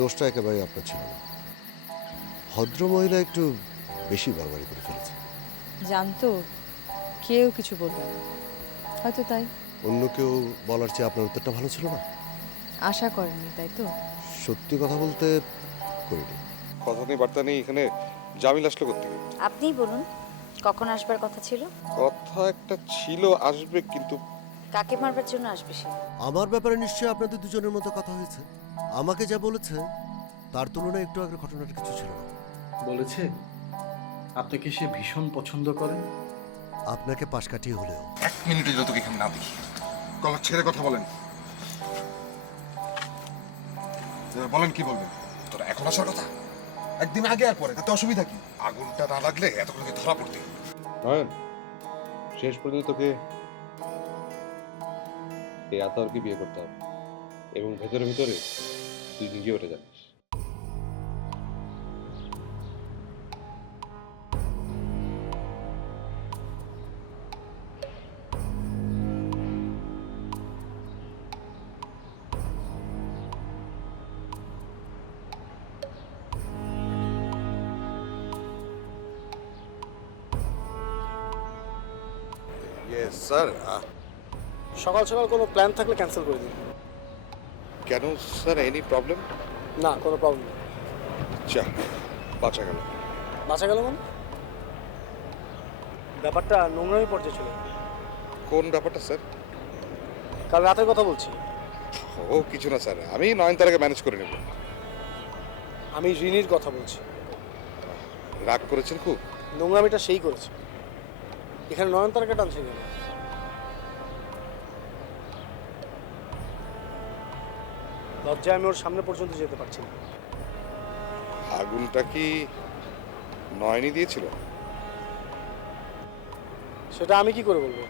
দোষটা একেবারে আপনার ছিল না। ভদ্রমহিলা একটু বেশি বাড়াবাড়ি করে ফেলেছে। জানতো কেউ কিছু বলবে না, হয়তো তাই। অন্য কেউ বলার চেয়ে আপনার উত্তরটা ভালো ছিল না। আশা করেননি তাই তো? সত্যি কথা বলতে করিনি। কথা নেই বার্তা নেই, এখানে জামিল আসলো কোত্থেকে? আপনিই বলুন, কখন আসবার কথা ছিল? কথা একটা ছিল, আসবে, কিন্তু কাকে মারবার জন্য আসবে সে? আমার ব্যাপারে নিশ্চয়ই আপনাদের দুজনের মতো কথা হয়েছে। আমাকে যা বলেছে তার তুলনায় একটু আগের ঘটনাটা কিছু ছিল না। বলেছে আপনাকে সে ভীষণ পছন্দ করে। আপনাকে পাশ কাটিয়ে হলেও। এক মিনিটে যত এখানে না দেখি, গলা ছেড়ে কথা বলেন। বলেন কি বলবেন? তোরা এখন আসার কথা, একদিন আগে আর পরে, তাতে অসুবিধা কি? আগুনটা না লাগলে এতক্ষণকে ধরা পড়তে। নয়ন, শেষ পর্যন্ত তোকে এই আতারকে বিয়ে করতে হবে, এবং ভেতরে ভেতরে তুই নিজে ওটা জানিস। Yes sir. সকাল সকাল কোনো প্ল্যান থাকলে ক্যান্সেল করে দিন। কেন স্যার, এনি প্রবলেম? না, কোনো প্রবলেম নেই। যা, বাঁচা গেল। বাঁচা গেল মানে? ব্যাপারটা নোংরামি পর্যায়ে চলে গেল। কোন ব্যাপারটা স্যার? কাল রাতের কথা বলছি। ও কিছু না স্যার, আমি নয়নতারাকে ম্যানেজ করে নেব। আমি রিনির কথা বলছি। রাগ করেছেন খুব? নোংরামিটা সেই করেছে। এখানে নয়নতারাকে টানছে কেন? লজ্জায় আমি ওর সামনে পর্যন্ত যেতে পারছি না। আগুনটা কি নয়নই দিয়েছিল? সেটা আমি কি করে বলবো?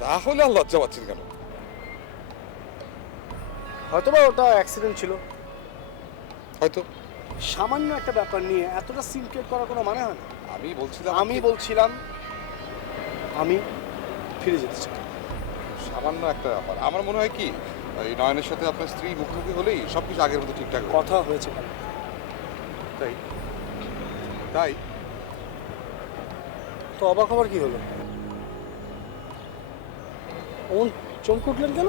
তাহলে আর লজ্জা পাচ্ছেন কেন? হয়তোবা ওটা অ্যাক্সিডেন্ট ছিল। হয়তো। সামান্য একটা ব্যাপার নিয়ে এতটা সিন ক্রিয়েট করার কোনো মানে হয় না। আমি বলছিলাম আমি ফিরে যেতে চাই। সামান্য একটা ব্যাপার। আমার মনে হয় কি, এই নয়নের সাথে আপনার স্ত্রী মুখোমুখি হলেই সবকিছু আগের মতো ঠিকঠাক হবে। কথা হয়েছে কেন? তাই তাই তো অবাক হবার কি হলো? অমন চমকে উঠলেন কেন?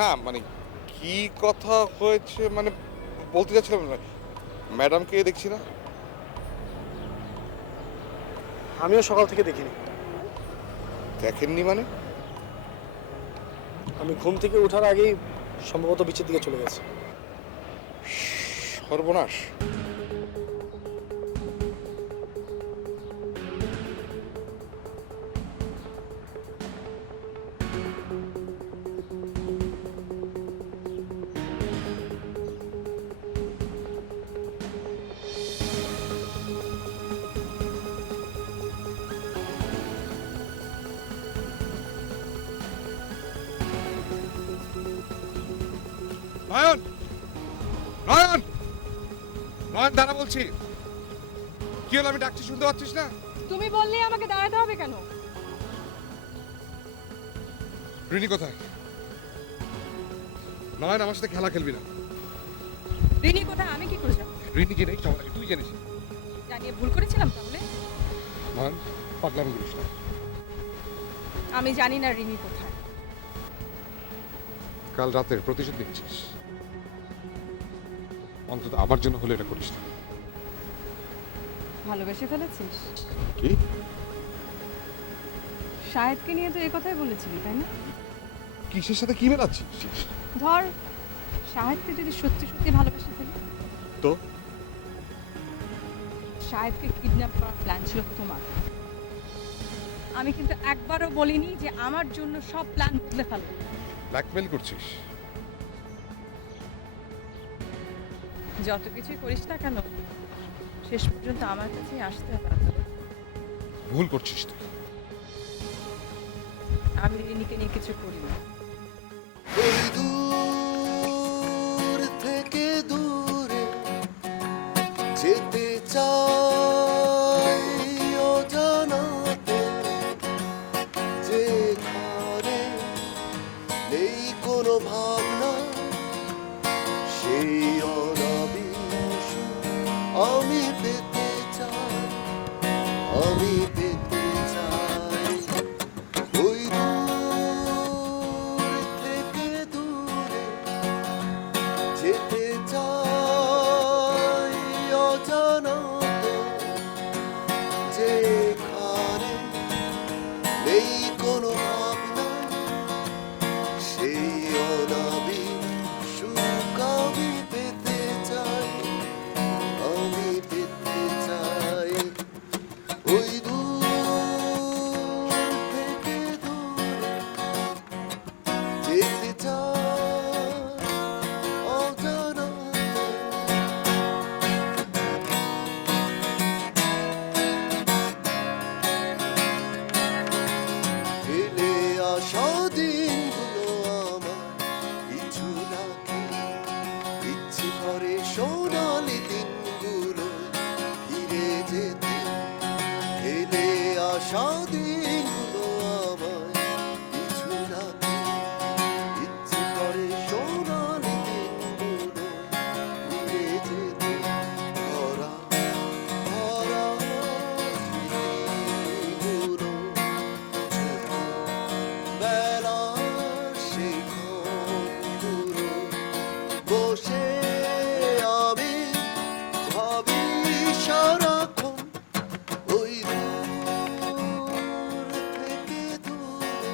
না, মানে কি কথা হয়েছে মানে বলতে চাচ্ছিলাম না। ম্যাডামকে দেখছি না। আমিও সকাল থেকে দেখিনি। দেখেননি মানে? আমি ঘুম থেকে ওঠার আগেই সম্ভবত বিচের দিকে চলে গেছে। সর্বনাশ। নয়ন, নয়ন, নয়ন দাঁড়া বলছি। কি হলো, আমি ডাকছি শুনতে পাচ্ছিস না? তুমি বললেই আমাকে দাঁড়াতে হবে কেন? রিনি কোথায়? নয়ন, আমার সাথে খেলা খেলবি না। রিনি কোথায়? আমি কি করে জানবো? রিনি জেনে সবার আগে তুই জানিস। জানিয়ে ভুল করেছিলাম তাহলে? নয়ন, পাগলামি করিস না। আমি জানি না রিনি কোথায়। কাল রাতের প্রতিশোধ নিচ্ছিস। অন্তত আমার জন্য হলে এটা করিস না। ভালোবেসে ফেলেছিস? কি? শাহেদকে নিয়ে তো এই কথাই বলেছিলি তাই না? কিসের সাথে কি মেলাচ্ছিস? ধর, শাহেদকে যদি সত্যি সত্যি ভালোবেসে ফেলি, তো শাহেদকে কিডন্যাপ করার প্ল্যান ছিল তোমার। আমি কিন্তু একবারও বলিনি যে আমার জন্য সব প্ল্যান বদলে ফেলো। ব্ল্যাকমেল করছিস? যত কিছুই করিস না কেন, শেষ পর্যন্ত আমার কাছেই আসতে হবে। ভুল করছিস তুই। আমি রিনিকে নিয়ে কিছু করি না। দূর থেকে দূরে যেতে চাই অজানাতে, যেখানে নেই কোনো ভাবনা সেই অনাবিল সুখ আমি পেতে চাই, আমি পেতে চাই। ওই দূর থেকে দূরে যেতে চাই, অজানাতে যেখানে নেই কোনো ভাবনা, সেই অনাবিল সুখ আমি পেতে চাই, আমি পেতে চাই। ওই দূর থেকে দূরে যেতে চাই, অজানাতে ফেলে আসা দিনগুলো আমার পিছু রাখে, ইচ্ছে করে সোনালি দিনগুলো ফিরে যেতে। ফেলে আসা দিনগুলো আমার পিছু রাখে, ইচ্ছে করে সোনালি দিনগুলো ফিরে যেতে। ভরা ভরা স্মৃতিগুলো বেলার সেই ক্ষণগুলো বসে আমি ভাবি সারাক্ষণ, ওই দূর থেকে দূরে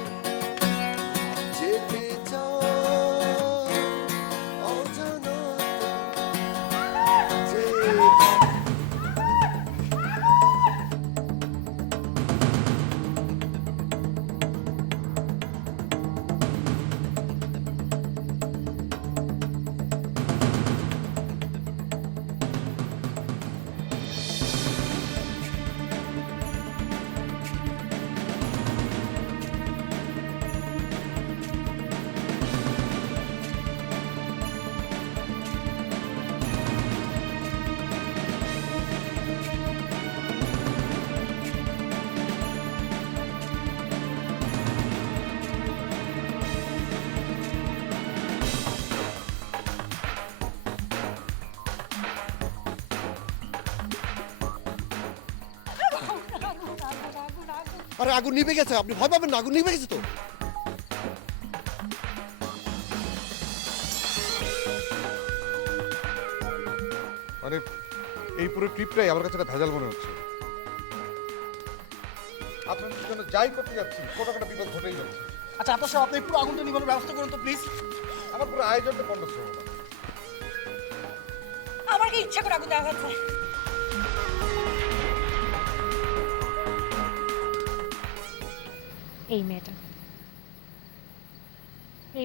যেতে চাই, অজানাতে যেখানে আরে আগুন নিভে গেছে, আপনি ভয় পাবেন না, আগুন নিভে গেছে তো। মানে এই পুরো ট্রিপটাই আমার কাছে একটা ভেজাল মনে হচ্ছে। আপনাদের জন্য যাই করতে যাচ্ছি কোনো একটা বিপদ ঘটেই যাচ্ছে। আচ্ছা আপনার সাহেব, আপনি পুরো আগুনটা নিবানোর ব্যবস্থা করুন তো প্লিজ। আমার পুরো আয়োজনটা পন্ডস হয়ে গেল। আমার কি ইচ্ছা করে আগুন দেওয়া হয়েছে? এই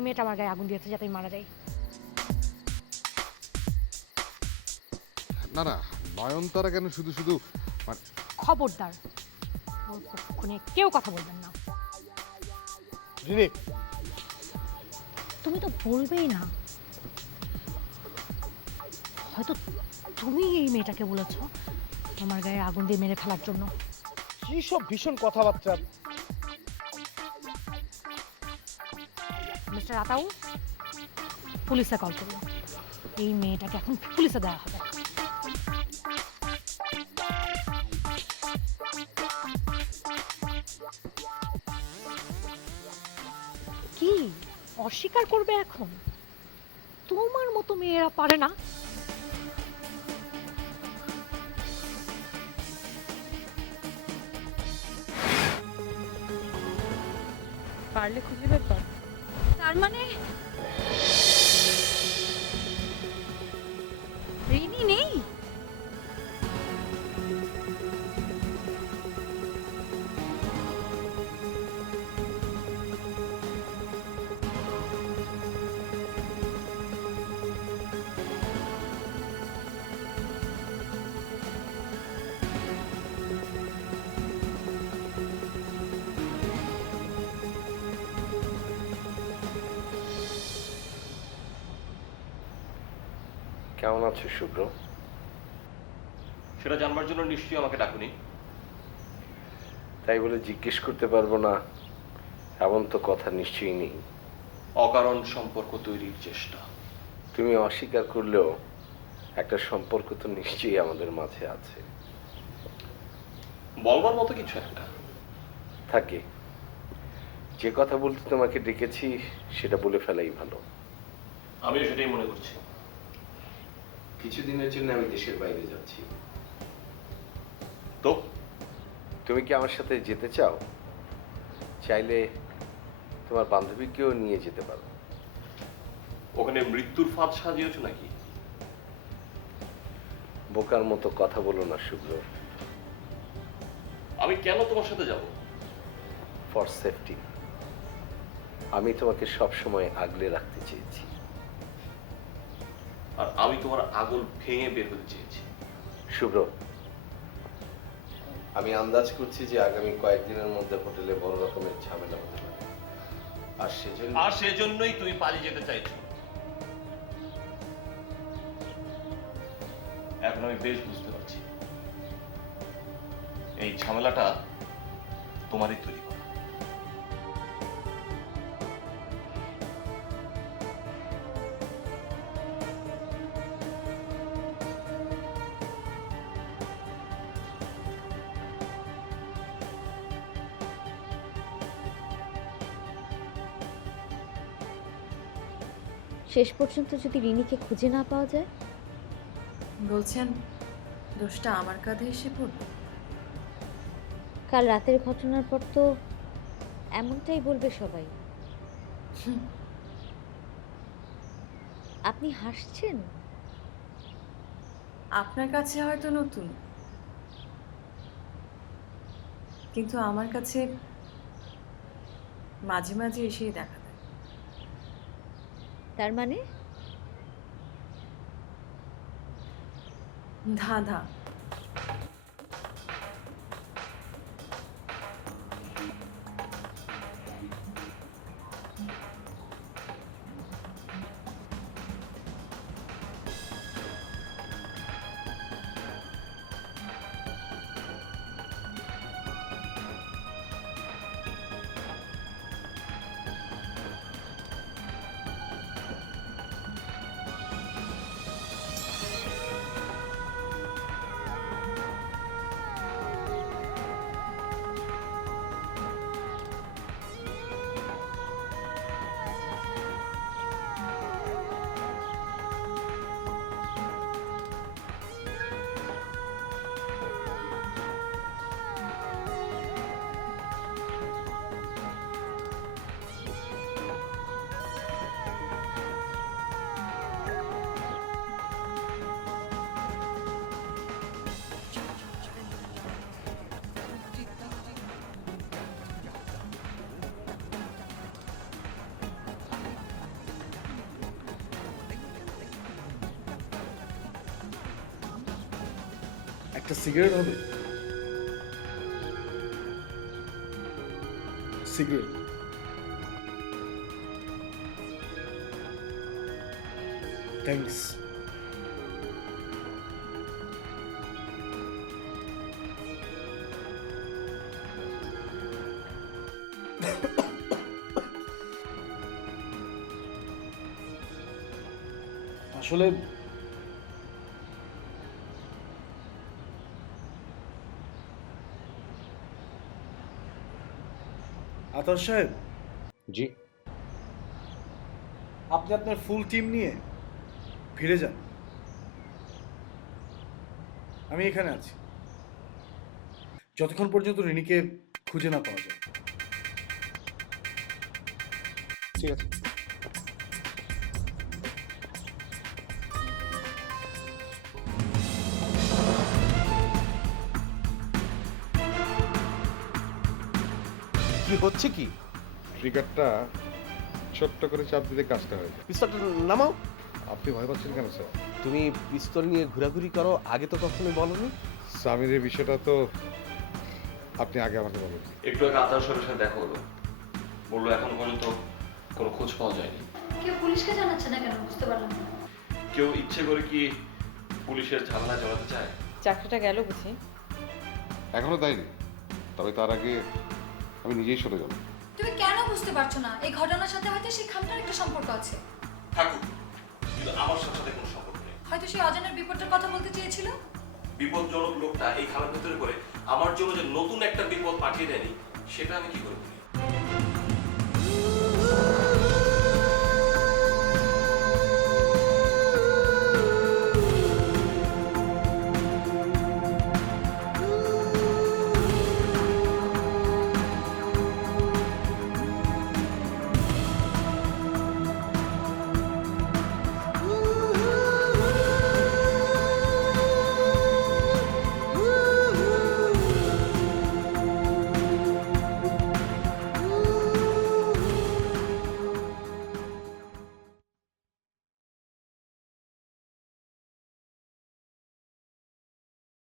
মেয়েটা আমার গায়ে আগুন দিয়েছে যাতে আমি মারা যাই। না না, নয়নতারা কেন শুধু শুধু মানে খবরদার, ওর পক্ষে কেউ কথা বলবেন না। রিনি, তুমি তো বলবেই না। হয়তো তুমি এই মেয়েটাকে বলেছো আমার গায়ে আগুন দিয়ে মেরে ফেলার জন্য। কি সব ভীষণ কথাবার্তা। মিস্টার আতাউ, পুলিশে কল করুন। এই মেয়েটাকে এখন পুলিশে দেওয়া হবে। কি অস্বীকার করবে এখন? তোমার মতো মেয়েরা পারে না? পারলে খুঁজে বের কর। তার মানে রিনি নেই? কেমন আছো শুভ্র? সেটা জানবার জন্য নিশ্চয়ই আমাকে ডাকুনি। তাই বলে জিজ্ঞেস করতে পারবো না এমন তো কথা নিশ্চয়ই নেই। অকারণ সম্পর্ক তৈরির চেষ্টা। তুমি অস্বীকার করলেও একটা সম্পর্ক তো নিশ্চয়ই আমাদের মাঝে আছে। বলবার মতো কিছু একটা। থাকে। যে কথা বলতে তোমাকে ডেকেছি সেটা বলে ফেলাই ভালো। আমিও সেটাই মনে করছি। কিছুদিনের জন্য আমি দেশের বাইরে যাচ্ছি। তো তুমি কি আমার সাথে যেতে চাও? চাইলে তোমার বান্ধবীকেও নিয়ে যেতে পারো। ওখানে মৃত্যুর ফাঁদ সাজিয়েছো নাকি? বোকার মতো কথা বলো না শুভ্র। আমি কেন তোমার সাথে যাব? For safety. আমি তোমাকে সব সময় আগলে রাখতে চেয়েছি। আর আমি তোমার আগল ভেঙে বের হতে চেয়েছি। শুভ্র, আমি আন্দাজ করছি যে আগামী কয়েকদিনের মধ্যে হোটেলে বড় রকমের ঝামেলা হতে পারে। আর সেজন্যই তুমি পালিয়ে যেতে চাইছো। এখন আমি বেশ বুঝতে পারছি এই ঝামেলাটা তোমারই তৈরি করা। শেষ পর্যন্ত যদি রিনিকে খুঁজে না পাওয়া যায়? বলছেন দোষটা আমার কাঁধে এসে পড়বে? কাল রাতের ঘটনার পর তো এমনটাই বলবে সবাই। আপনি হাসছেন? আপনার কাছে হয়তো নতুন, কিন্তু আমার কাছে মাঝে মাঝে এসেই দেখা দেয়। তার মানে ধাঁধা। একটা সিগারেট হবে? সিগারেট? থ্যাঙ্কস। আসলে আতর সাহেব, জি। আপনি আপনার ফুল টিম নিয়ে ফিরে যান। আমি এখানে আছি যতক্ষণ পর্যন্ত রিনিকে খুঁজে না পাওয়া যায়। ঠিক আছে। কি হচ্ছে কি? ট্রিগারটা ছোট্ট করে চাপ দিলে কাজটা হয়ে যায়। পিস্তলটা নামাও। আপনি ভয় পাচ্ছেন কেন স্যার? তুমি পিস্তল নিয়ে ঘোরাঘুরি করো, আগে তো কখনোই বলনি। সামিরের বিষয়টা তো আপনি আগে আমাকে বলেন। একটু আগে আতার সাথে দেখা হলো, বললো এখন পর্যন্ত কোনো খোঁজ পাওয়া যায়নি। কেউ পুলিশকে জানাচ্ছে না কেন? বুঝতে পারলাম না। কেউ ইচ্ছে করে কি পুলিশের ঝামেলা জড়াতে চায়? চাকরিটা গেল বুঝি? এখনো দেয়নি, তবে তার আগে আমি নিজেই সরে যাব। তুমি কেন বুঝতে পারছো না? এই ঘটনার সাথে হয়তো সেই খামটার একটা সম্পর্ক আছে। থাকুক, কিন্তু আমার সাথে কোনো সম্পর্ক নেই। হয়তো সেই অজানার বিপদটার কথা বলতে চেয়েছিল। বিপজ্জনক লোকটা এই খামের ভেতরে করে আমার জন্য যে নতুন একটা বিপদ পাঠিয়ে দেয়নি সেটা আমি কি করে বলি?